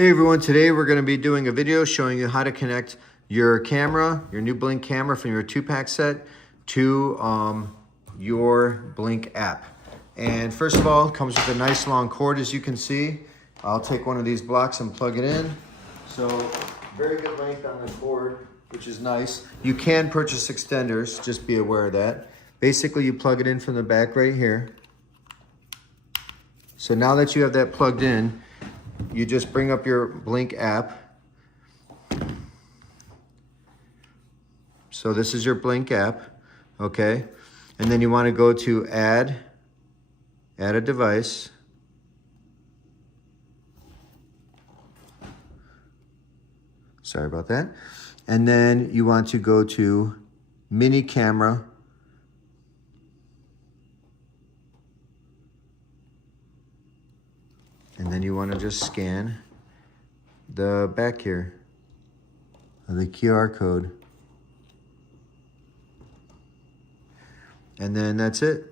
Hey everyone, today we're going to be doing a video showing you how to connect your camera, your new Blink camera from your 2-pack set to your Blink app. And first of all, it comes with a nice long cord, as you can see. I'll take one of these blocks and plug it in. So very good length on the cord, which is nice. You can purchase extenders, just be aware of that. Basically, you plug it in from the back right here. So now that you have that plugged in, you just bring up your Blink app. So this is your Blink app, okay? And then you want to go to add a device. Sorry about that. And then you want to go to mini camera. And then you want to just scan the back here, the QR code. And then that's it.